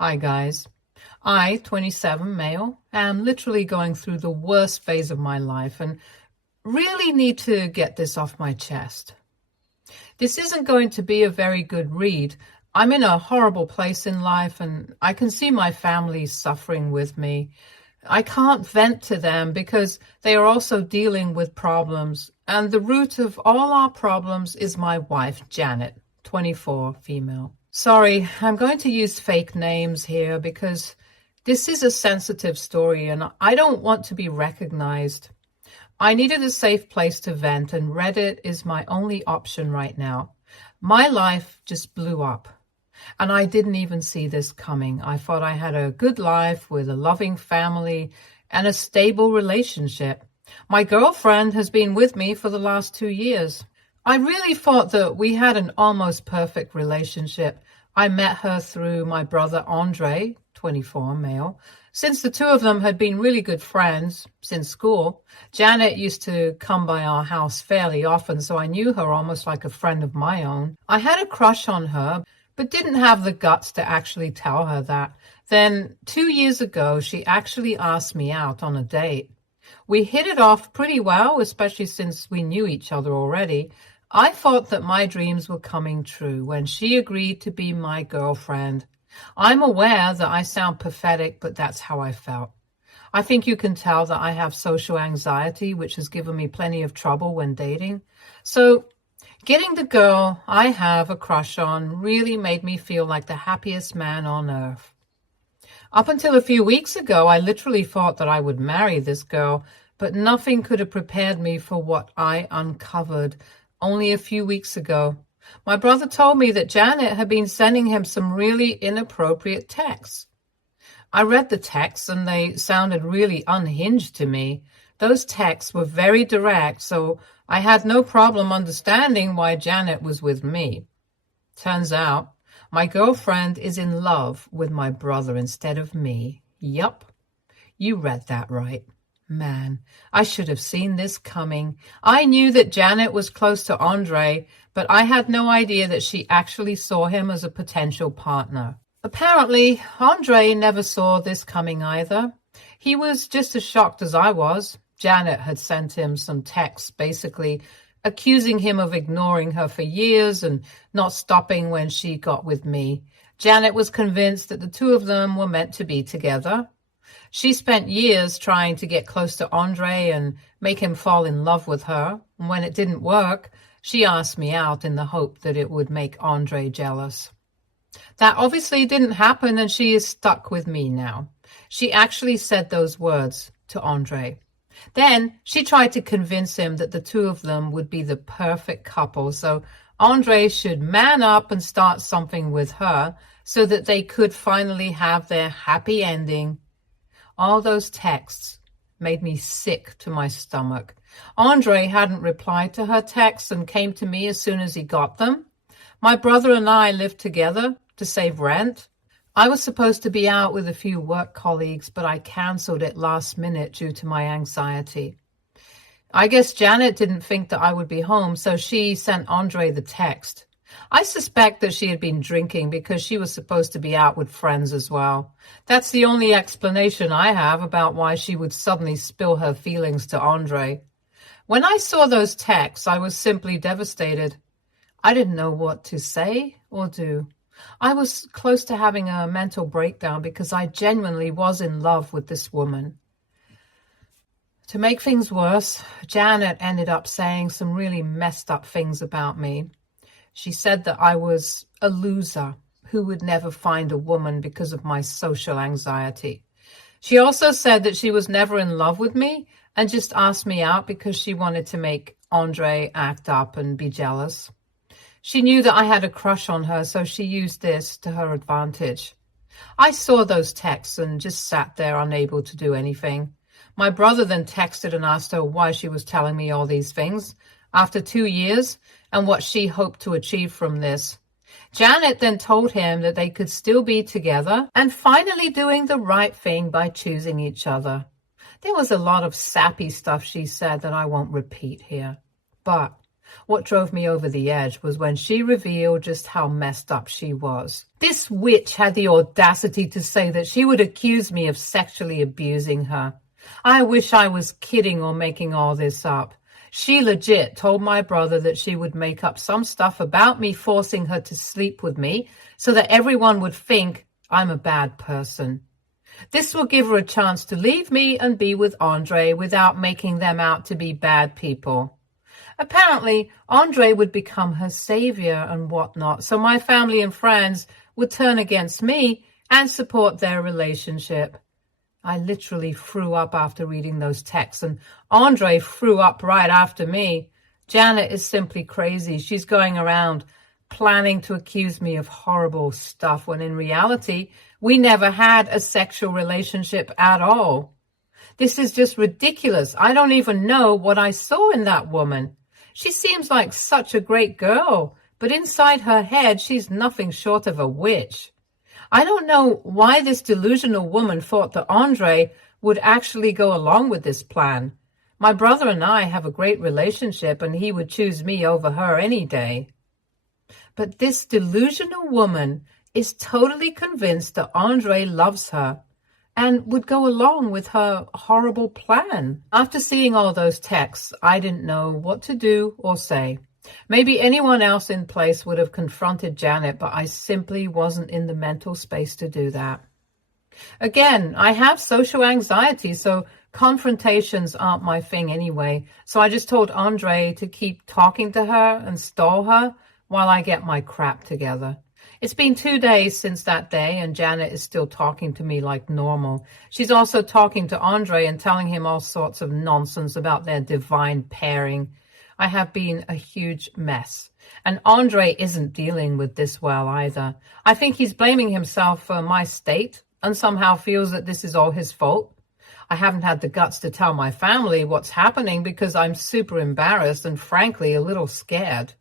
Hi guys. I, 27 male, am literally going through the worst phase of my life and really need to get this off my chest. This isn't going to be a very good read. I'm in a horrible place in life and I can see my family suffering with me. I can't vent to them because they are also dealing with problems, and the root of all our problems is my wife, Janet, 24, female. Sorry, I'm going to use fake names here because this is a sensitive story and I don't want to be recognized. I needed a safe place to vent, and Reddit is my only option right now. My life just blew up, and I didn't even see this coming. I thought I had a good life with a loving family and a stable relationship. My girlfriend has been with me for the last 2 years. I really thought that we had an almost perfect relationship. I met her through my brother Andre, 24, male. Since the two of them had been really good friends since school, Janet used to come by our house fairly often, so I knew her almost like a friend of my own. I had a crush on her, but didn't have the guts to actually tell her that. Then 2 years ago, she actually asked me out on a date. We hit it off pretty well, especially since we knew each other already. I thought that my dreams were coming true when she agreed to be my girlfriend. I'm aware that I sound pathetic, but that's how I felt. I think you can tell that I have social anxiety, which has given me plenty of trouble when dating. So getting the girl I have a crush on really made me feel like the happiest man on earth. Up until a few weeks ago, I literally thought that I would marry this girl, but nothing could have prepared me for what I uncovered only a few weeks ago. My brother told me that Janet had been sending him some really inappropriate texts. I read the texts and they sounded really unhinged to me. Those texts were very direct, so I had no problem understanding why Janet was with me. Turns out, my girlfriend is in love with my brother instead of me. Yup, you read that right. Man, I should have seen this coming. I knew that Janet was close to Andre, but I had no idea that she actually saw him as a potential partner. Apparently, Andre never saw this coming either. He was just as shocked as I was. Janet had sent him some texts basically accusing him of ignoring her for years and not stopping when she got with me. Janet was convinced that the two of them were meant to be together. She spent years trying to get close to Andre and make him fall in love with her. And when it didn't work, she asked me out in the hope that it would make Andre jealous. That obviously didn't happen, and she is stuck with me now. She actually said those words to Andre. Then she tried to convince him that the two of them would be the perfect couple, so Andre should man up and start something with her so that they could finally have their happy ending. All those texts made me sick to my stomach. Andre hadn't replied to her texts and came to me as soon as he got them. My brother and I lived together to save rent. I was supposed to be out with a few work colleagues, but I canceled it last minute due to my anxiety. I guess Janet didn't think that I would be home, so she sent Andre the text. I suspect that she had been drinking because she was supposed to be out with friends as well. That's the only explanation I have about why she would suddenly spill her feelings to Andre. When I saw those texts, I was simply devastated. I didn't know what to say or do. I was close to having a mental breakdown because I genuinely was in love with this woman. To make things worse, Janet ended up saying some really messed up things about me. She said that I was a loser who would never find a woman because of my social anxiety. She also said that she was never in love with me and just asked me out because she wanted to make Andre act up and be jealous. She knew that I had a crush on her, so she used this to her advantage. I saw those texts and just sat there unable to do anything. My brother then texted and asked her why she was telling me all these things after 2 years and what she hoped to achieve from this. Janet then told him that they could still be together and finally doing the right thing by choosing each other. There was a lot of sappy stuff she said that I won't repeat here. But What drove me over the edge was when she revealed just how messed up she was. This witch had the audacity to say that she would accuse me of sexually abusing her. I wish I was kidding or making all this up. She legit told my brother that she would make up some stuff about me forcing her to sleep with me so that everyone would think I'm a bad person. This will give her a chance to leave me and be with Andre without making them out to be bad people. Apparently, Andre would become her savior and whatnot, so my family and friends would turn against me and support their relationship. I literally threw up after reading those texts, and Andre threw up right after me. Janet is simply crazy. She's going around planning to accuse me of horrible stuff when in reality, we never had a sexual relationship at all. This is just ridiculous. I don't even know what I saw in that woman. She seems like such a great girl, but inside her head, she's nothing short of a witch. I don't know why this delusional woman thought that Andre would actually go along with this plan. My brother and I have a great relationship, and he would choose me over her any day. But this delusional woman is totally convinced that Andre loves her and would go along with her horrible plan. After seeing all those texts, I didn't know what to do or say. Maybe anyone else in place would have confronted Janet, but I simply wasn't in the mental space to do that. Again, I have social anxiety, so confrontations aren't my thing anyway. So I just told Andre to keep talking to her and stall her while I get my crap together. It's been 2 days since that day, and Janet is still talking to me like normal. She's also talking to Andre and telling him all sorts of nonsense about their divine pairing. I have been a huge mess. And Andre isn't dealing with this well either. I think he's blaming himself for my state and somehow feels that this is all his fault. I haven't had the guts to tell my family what's happening because I'm super embarrassed and frankly a little scared.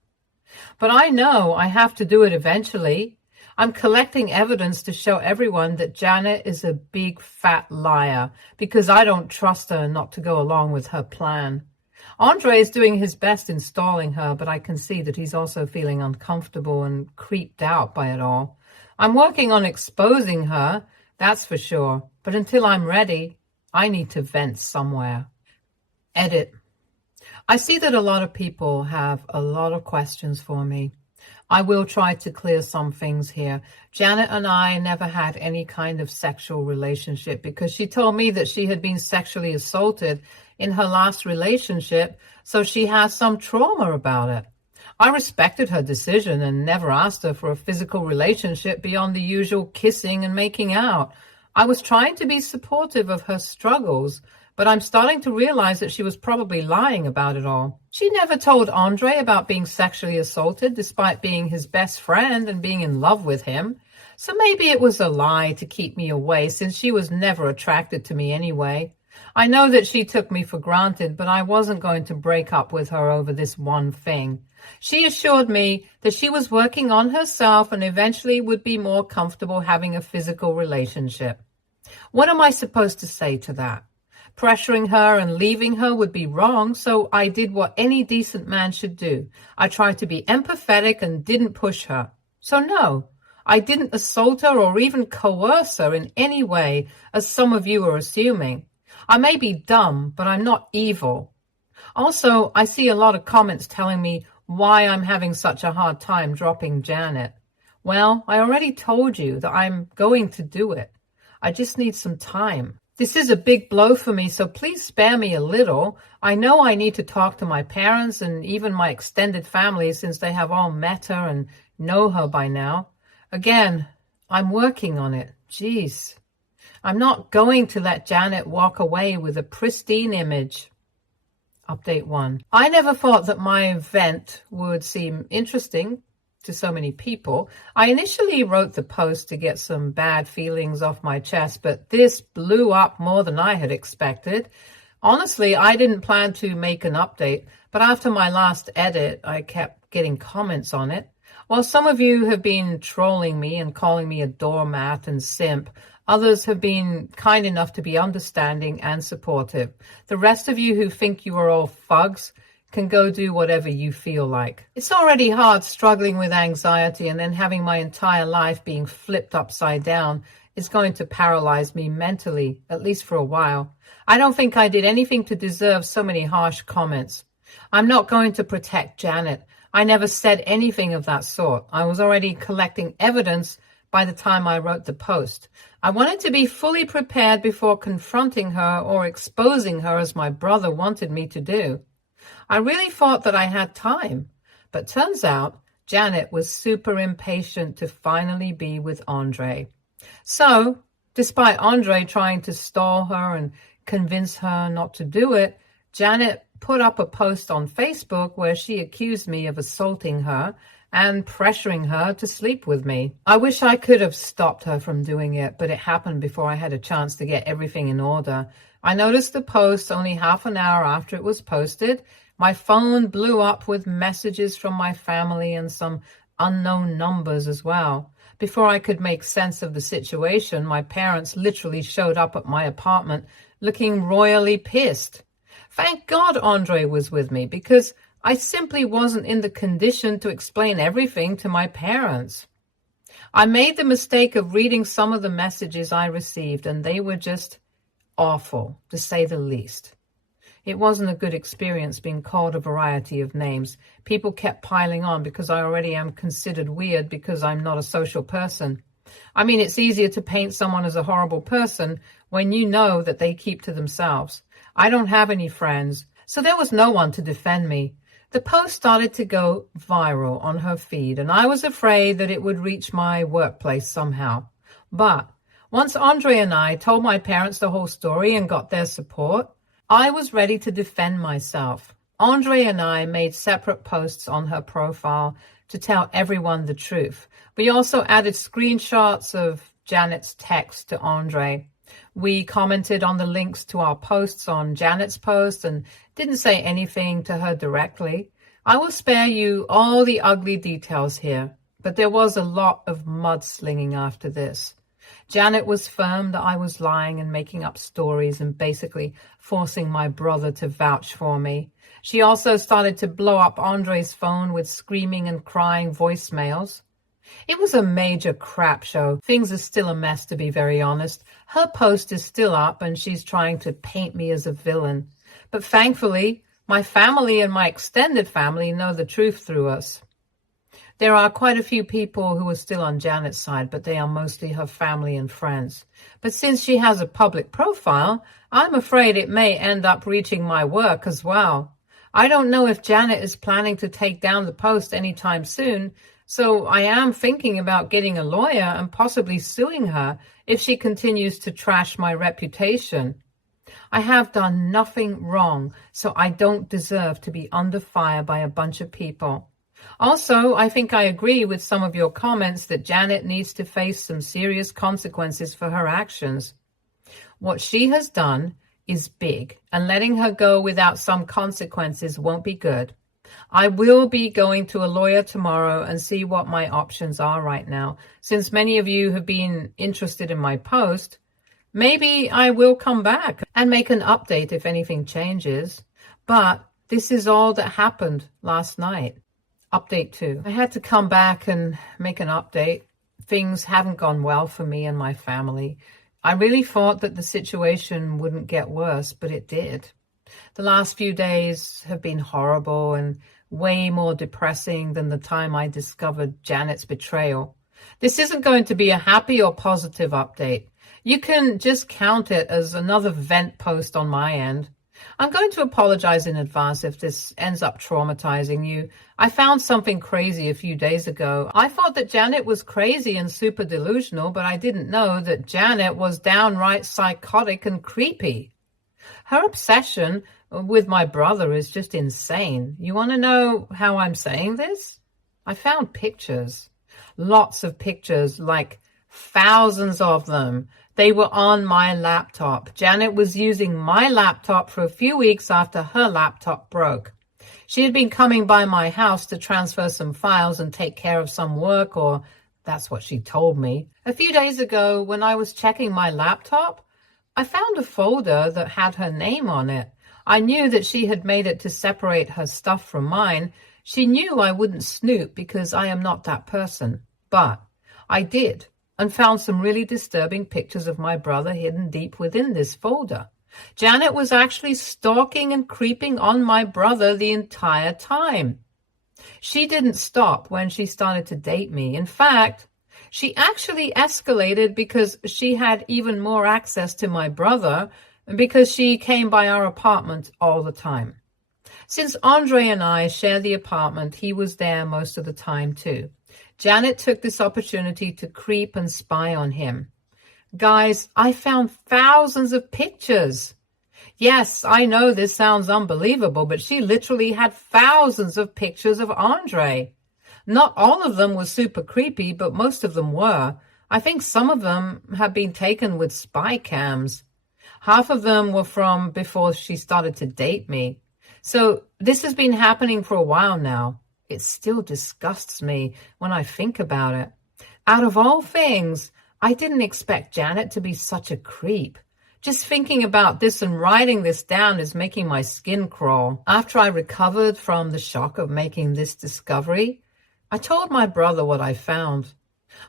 But I know I have to do it eventually. I'm collecting evidence to show everyone that Janet is a big fat liar because I don't trust her not to go along with her plan. Andre is doing his best in stalling her, but I can see that he's also feeling uncomfortable and creeped out by it all. I'm working on exposing her, that's for sure. But until I'm ready, I need to vent somewhere. Edit. I see that a lot of people have a lot of questions for me. I will try to clear some things here. Janet and I never had any kind of sexual relationship because she told me that she had been sexually assaulted in her last relationship, so she has some trauma about it. I respected her decision and never asked her for a physical relationship beyond the usual kissing and making out. I was trying to be supportive of her struggles, but I'm starting to realize that she was probably lying about it all. She never told Andre about being sexually assaulted despite being his best friend and being in love with him. So maybe it was a lie to keep me away since she was never attracted to me anyway. I know that she took me for granted, but I wasn't going to break up with her over this one thing. She assured me that she was working on herself and eventually would be more comfortable having a physical relationship. What am I supposed to say to that? Pressuring her and leaving her would be wrong, so I did what any decent man should do. I tried to be empathetic and didn't push her. So no, I didn't assault her or even coerce her in any way, as some of you are assuming. I may be dumb, but I'm not evil. Also, I see a lot of comments telling me why I'm having such a hard time dropping Janet. Well, I already told you that I'm going to do it. I just need some time. This is a big blow for me, so please spare me a little. I know I need to talk to my parents and even my extended family since they have all met her and know her by now. Again, I'm working on it. Jeez. I'm not going to let Janet walk away with a pristine image. Update 1. I never thought that my event would seem interesting to so many people. I initially wrote the post to get some bad feelings off my chest, but this blew up more than I had expected. Honestly, I didn't plan to make an update, but after my last edit, I kept getting comments on it. While some of you have been trolling me and calling me a doormat and simp, others have been kind enough to be understanding and supportive. The rest of you who think you are all thugs can go do whatever you feel like. It's already hard struggling with anxiety, and then having my entire life being flipped upside down is going to paralyze me mentally, at least for a while. I don't think I did anything to deserve so many harsh comments. I'm not going to protect Janet. I never said anything of that sort. I was already collecting evidence by the time I wrote the post. I wanted to be fully prepared before confronting her or exposing her as my brother wanted me to do. I really thought that I had time, but turns out Janet was super impatient to finally be with Andre. So, despite Andre trying to stall her and convince her not to do it, Janet put up a post on Facebook where she accused me of assaulting her and pressuring her to sleep with me. I wish I could have stopped her from doing it, but it happened before I had a chance to get everything in order. I noticed the post only half an hour after it was posted. My phone blew up with messages from my family and some unknown numbers as well. Before I could make sense of the situation, my parents literally showed up at my apartment looking royally pissed. Thank God Andre was with me, because I simply wasn't in the condition to explain everything to my parents. I made the mistake of reading some of the messages I received, and they were just awful, to say the least. It wasn't a good experience being called a variety of names. People kept piling on because I already am considered weird because I'm not a social person. I mean, it's easier to paint someone as a horrible person when you know that they keep to themselves. I don't have any friends, so there was no one to defend me. The post started to go viral on her feed, and I was afraid that it would reach my workplace somehow. But once Andre and I told my parents the whole story and got their support, I was ready to defend myself. Andre and I made separate posts on her profile to tell everyone the truth. We also added screenshots of Janet's text to Andre. We commented on the links to our posts on Janet's post and didn't say anything to her directly. I will spare you all the ugly details here, but there was a lot of mudslinging after this. Janet was firm that I was lying and making up stories and basically forcing my brother to vouch for me. She also started to blow up Andre's phone with screaming and crying voicemails. It was a major crap show. Things are still a mess, to be very honest. Her post is still up and she's trying to paint me as a villain. But thankfully, my family and my extended family know the truth through us. There are quite a few people who are still on Janet's side, but they are mostly her family and friends. But since she has a public profile, I'm afraid it may end up reaching my work as well. I don't know if Janet is planning to take down the post anytime soon, so I am thinking about getting a lawyer and possibly suing her if she continues to trash my reputation. I have done nothing wrong, so I don't deserve to be under fire by a bunch of people. Also, I think I agree with some of your comments that Janet needs to face some serious consequences for her actions. What she has done is big, and letting her go without some consequences won't be good. I will be going to a lawyer tomorrow and see what my options are right now. Since many of you have been interested in my post, maybe I will come back and make an update if anything changes. But this is all that happened last night. Update 2. I had to come back and make an update. Things haven't gone well for me and my family. I really thought that the situation wouldn't get worse, but it did. The last few days have been horrible and way more depressing than the time I discovered Janet's betrayal. This isn't going to be a happy or positive update. You can just count it as another vent post on my end. I'm going to apologize in advance if this ends up traumatizing you. I found something crazy a few days ago. I thought that Janet was crazy and super delusional, but I didn't know that Janet was downright psychotic and creepy. Her obsession with my brother is just insane. You want to know how I'm saying this? I found pictures. Lots of pictures, like thousands of them. They were on my laptop. Janet was using my laptop for a few weeks after her laptop broke. She had been coming by my house to transfer some files and take care of some work, or that's what she told me. A few days ago, when I was checking my laptop, I found a folder that had her name on it. I knew that she had made it to separate her stuff from mine. She knew I wouldn't snoop because I am not that person. But I did, and found some really disturbing pictures of my brother hidden deep within this folder. Janet was actually stalking and creeping on my brother the entire time. She didn't stop when she started to date me. In fact, she actually escalated because she had even more access to my brother because she came by our apartment all the time. Since Andre and I share the apartment, he was there most of the time too. Janet took this opportunity to creep and spy on him. Guys, I found thousands of pictures. Yes, I know this sounds unbelievable, but she literally had thousands of pictures of Andre. Not all of them were super creepy, but most of them were. I think some of them have been taken with spy cams. Half of them were from before she started to date me. So this has been happening for a while now. It still disgusts me when I think about it. Out of all things, I didn't expect Janet to be such a creep. Just thinking about this and writing this down is making my skin crawl. After I recovered from the shock of making this discovery, I told my brother what I found.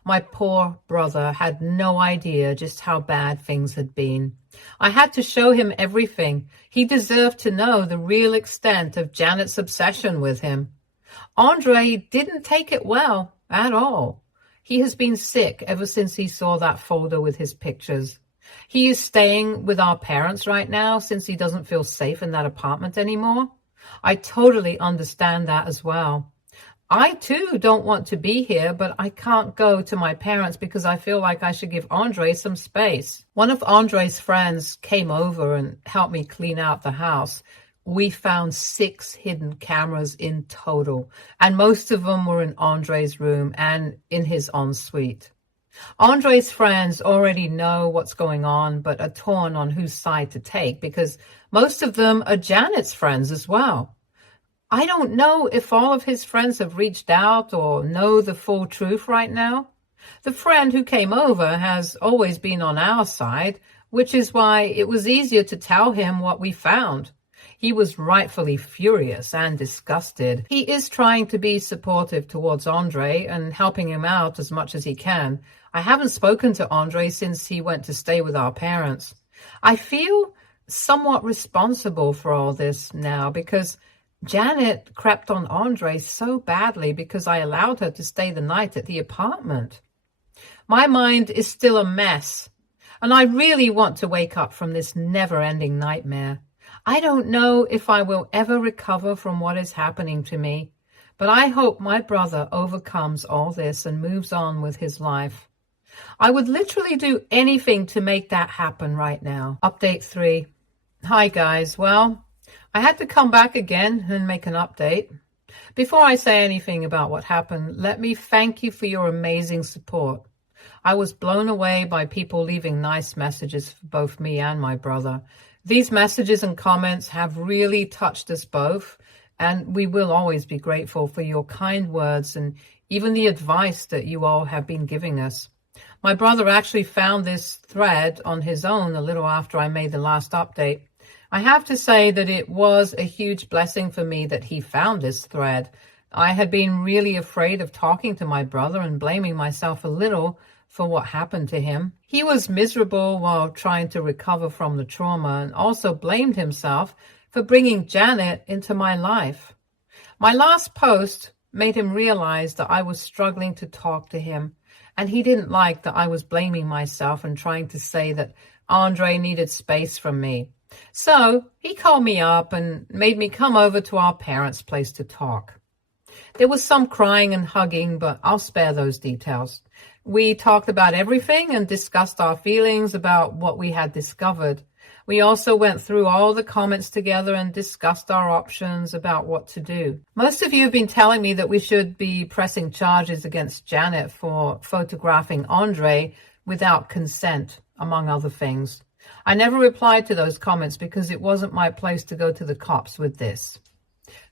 My poor brother had no idea just how bad things had been. I had to show him everything. He deserved to know the real extent of Janet's obsession with him. Andre didn't take it well at all. He has been sick ever since he saw that folder with his pictures. He is staying with our parents right now since he doesn't feel safe in that apartment anymore. I totally understand that as well. I too don't want to be here, but I can't go to my parents because I feel like I should give Andre some space. One of Andre's friends came over and helped me clean out the house. We found 6 hidden cameras in total, and most of them were in Andre's room and in his ensuite. Andre's friends already know what's going on, but are torn on whose side to take because most of them are Janet's friends as well. I don't know if all of his friends have reached out or know the full truth right now. The friend who came over has always been on our side, which is why it was easier to tell him what we found. He was rightfully furious and disgusted. He is trying to be supportive towards Andre and helping him out as much as he can. I haven't spoken to Andre since he went to stay with our parents. I feel somewhat responsible for all this now because Janet crept on Andre so badly because I allowed her to stay the night at the apartment. My mind is still a mess, and I really want to wake up from this never-ending nightmare. I don't know if I will ever recover from what is happening to me, but I hope my brother overcomes all this and moves on with his life. I would literally do anything to make that happen right now. Update 3. Hi guys, well, I had to come back again and make an update. Before I say anything about what happened, let me thank you for your amazing support. I was blown away by people leaving nice messages for both me and my brother. These messages and comments have really touched us both, and we will always be grateful for your kind words and even the advice that you all have been giving us. My brother actually found this thread on his own a little after I made the last update. I have to say that it was a huge blessing for me that he found this thread. I had been really afraid of talking to my brother and blaming myself a little for what happened to him. He was miserable while trying to recover from the trauma and also blamed himself for bringing Janet into my life. My last post made him realize that I was struggling to talk to him, and he didn't like that I was blaming myself and trying to say that Andre needed space from me. So he called me up and made me come over to our parents' place to talk. There was some crying and hugging, but I'll spare those details. We talked about everything and discussed our feelings about what we had discovered. We also went through all the comments together and discussed our options about what to do. Most of you have been telling me that we should be pressing charges against Janet for photographing Andre without consent, among other things. I never replied to those comments because it wasn't my place to go to the cops with this.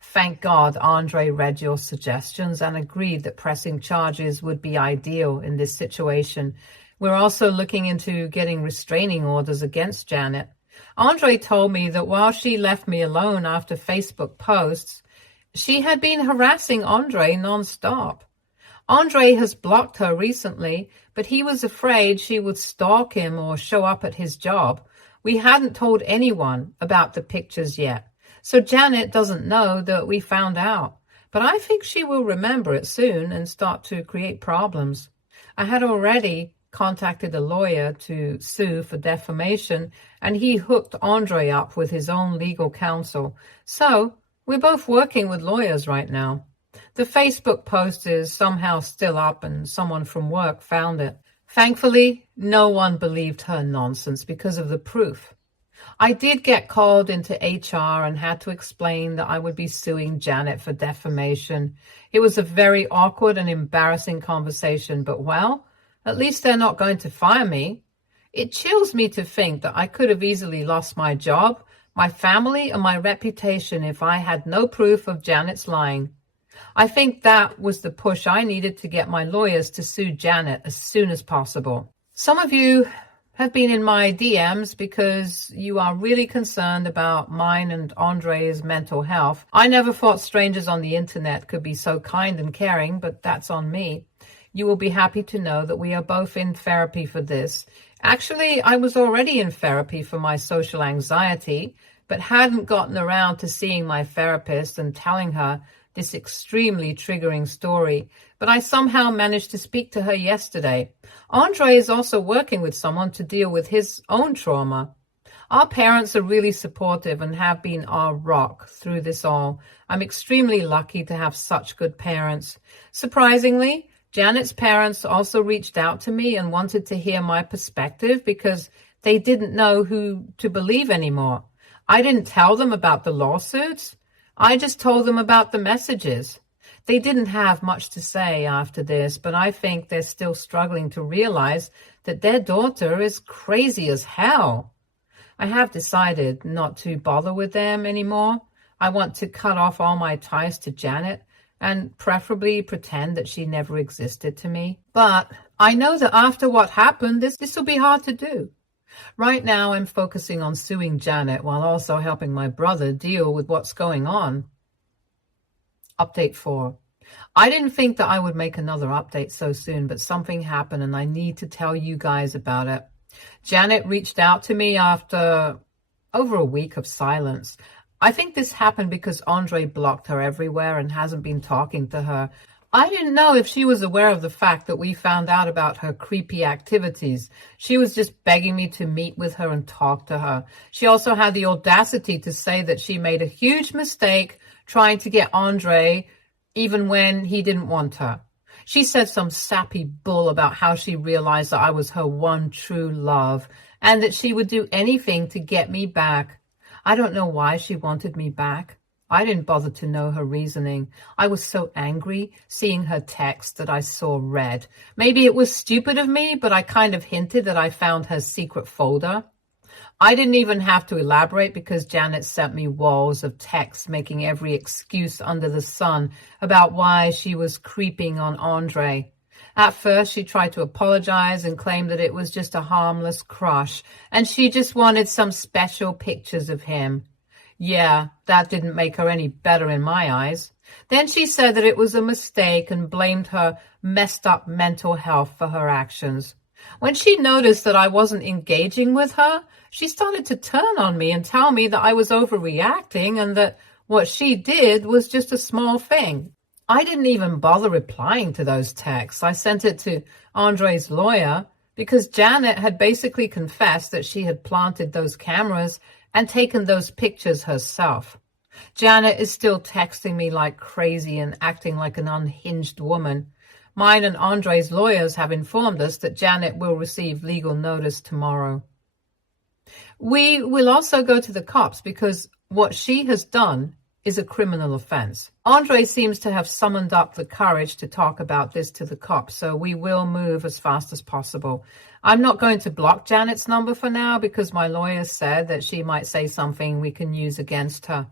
Thank God Andre read your suggestions and agreed that pressing charges would be ideal in this situation. We're also looking into getting restraining orders against Janet. Andre told me that while she left me alone after Facebook posts, she had been harassing Andre nonstop. Andre has blocked her recently, but he was afraid she would stalk him or show up at his job. We hadn't told anyone about the pictures yet, so Janet doesn't know that we found out. But I think she will remember it soon and start to create problems. I had already contacted a lawyer to sue for defamation, and he hooked Andre up with his own legal counsel. So we're both working with lawyers right now. The Facebook post is somehow still up and someone from work found it. Thankfully, no one believed her nonsense because of the proof. I did get called into HR and had to explain that I would be suing Janet for defamation. It was a very awkward and embarrassing conversation, but well, at least they're not going to fire me. It chills me to think that I could have easily lost my job, my family, and my reputation if I had no proof of Janet's lying. I think that was the push I needed to get my lawyers to sue Janet as soon as possible. Some of you have been in my DMs because you are really concerned about mine and Andre's mental health. I never thought strangers on the internet could be so kind and caring, but that's on me. You will be happy to know that we are both in therapy for this. Actually, I was already in therapy for my social anxiety, but hadn't gotten around to seeing my therapist and telling her this extremely triggering story, but I somehow managed to speak to her yesterday. Andre is also working with someone to deal with his own trauma. Our parents are really supportive and have been our rock through this all. I'm extremely lucky to have such good parents. Surprisingly, Janet's parents also reached out to me and wanted to hear my perspective because they didn't know who to believe anymore. I didn't tell them about the lawsuits. I just told them about the messages. They didn't have much to say after this, but I think they're still struggling to realize that their daughter is crazy as hell. I have decided not to bother with them anymore. I want to cut off all my ties to Janet and preferably pretend that she never existed to me. But I know that after what happened, this will be hard to do. Right now, I'm focusing on suing Janet while also helping my brother deal with what's going on. Update 4. I didn't think that I would make another update so soon, but something happened and I need to tell you guys about it. Janet reached out to me after over a week of silence. I think this happened because Andre blocked her everywhere and hasn't been talking to her. I didn't know if she was aware of the fact that we found out about her creepy activities. She was just begging me to meet with her and talk to her. She also had the audacity to say that she made a huge mistake trying to get Andre even when he didn't want her. She said some sappy bull about how she realized that I was her one true love and that she would do anything to get me back. I don't know why she wanted me back. I didn't bother to know her reasoning. I was so angry seeing her text that I saw red. Maybe it was stupid of me, but I kind of hinted that I found her secret folder. I didn't even have to elaborate because Janet sent me walls of texts making every excuse under the sun about why she was creeping on Andre. At first, she tried to apologize and claim that it was just a harmless crush, and she just wanted some special pictures of him. Yeah, that didn't make her any better in my eyes. Then she said that it was a mistake and blamed her messed up mental health for her actions. When she noticed that I wasn't engaging with her, she started to turn on me and tell me that I was overreacting and that what she did was just a small thing. I didn't even bother replying to those texts. I sent it to Andre's lawyer because Janet had basically confessed that she had planted those cameras and taken those pictures herself. Janet is still texting me like crazy and acting like an unhinged woman. Mine and Andre's lawyers have informed us that Janet will receive legal notice tomorrow. We will also go to the cops because what she has done is a criminal offense. Andre seems to have summoned up the courage to talk about this to the cops, so we will move as fast as possible. I'm not going to block Janet's number for now because my lawyer said that she might say something we can use against her.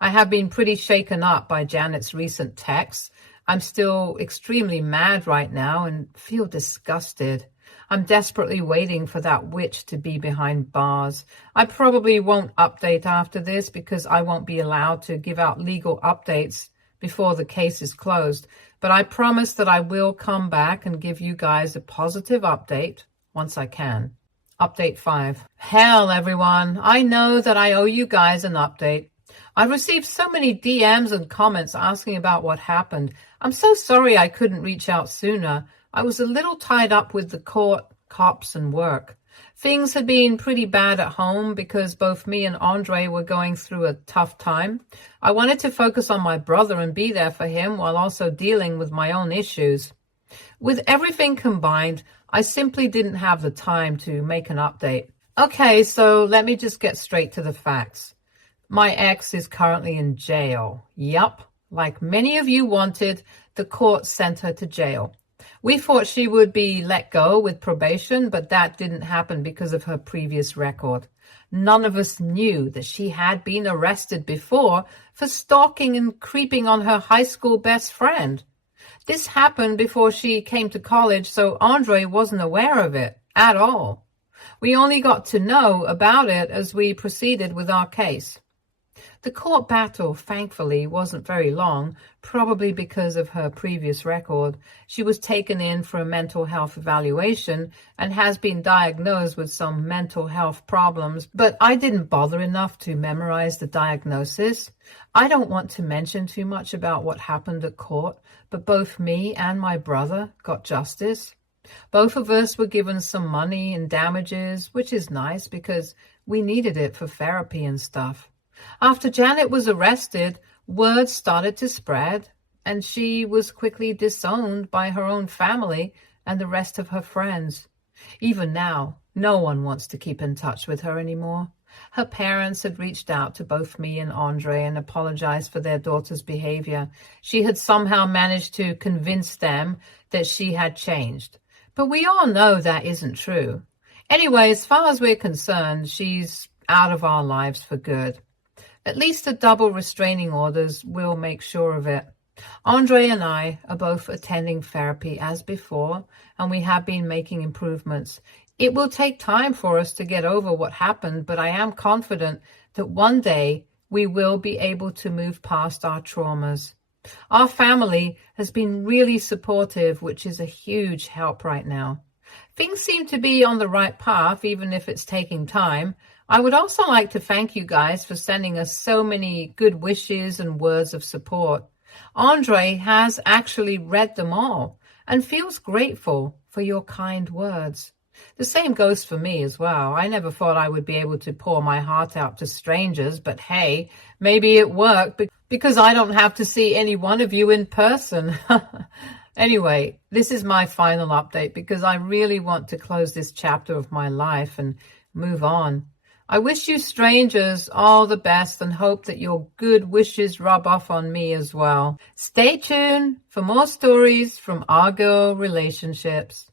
I have been pretty shaken up by Janet's recent texts. I'm still extremely mad right now and feel disgusted. I'm desperately waiting for that witch to be behind bars. I probably won't update after this because I won't be allowed to give out legal updates before the case is closed. But I promise that I will come back and give you guys a positive update once I can. Update 5. Hell, everyone, I know that I owe you guys an update. I received so many DMs and comments asking about what happened. I'm so sorry I couldn't reach out sooner. I was a little tied up with the court, cops, and work. Things had been pretty bad at home because both me and Andre were going through a tough time. I wanted to focus on my brother and be there for him while also dealing with my own issues. With everything combined, I simply didn't have the time to make an update. Okay, so let me just get straight to the facts. My ex is currently in jail. Yup, like many of you wanted, the court sent her to jail. We thought she would be let go with probation, but that didn't happen because of her previous record. None of us knew that she had been arrested before for stalking and creeping on her high school best friend. This happened before she came to college, so Andre wasn't aware of it at all. We only got to know about it as we proceeded with our case. The court battle, thankfully, wasn't very long, probably because of her previous record. She was taken in for a mental health evaluation and has been diagnosed with some mental health problems, but I didn't bother enough to memorize the diagnosis. I don't want to mention too much about what happened at court, but both me and my brother got justice. Both of us were given some money and damages, which is nice because we needed it for therapy and stuff. After Janet was arrested, word started to spread, and she was quickly disowned by her own family and the rest of her friends. Even now, no one wants to keep in touch with her anymore. Her parents had reached out to both me and Andre and apologized for their daughter's behavior. She had somehow managed to convince them that she had changed. But we all know that isn't true. Anyway, as far as we're concerned, she's out of our lives for good. At least the double restraining orders will make sure of it. Andre and I are both attending therapy as before, and we have been making improvements. It will take time for us to get over what happened, but I am confident that one day we will be able to move past our traumas. Our family has been really supportive, which is a huge help right now. Things seem to be on the right path, even if it's taking time. I would also like to thank you guys for sending us so many good wishes and words of support. Andre has actually read them all and feels grateful for your kind words. The same goes for me as well. I never thought I would be able to pour my heart out to strangers, but hey, maybe it worked because I don't have to see any one of you in person. Anyway, this is my final update because I really want to close this chapter of my life and move on. I wish you strangers all the best and hope that your good wishes rub off on me as well. Stay tuned for more stories from Our Girl Relationships.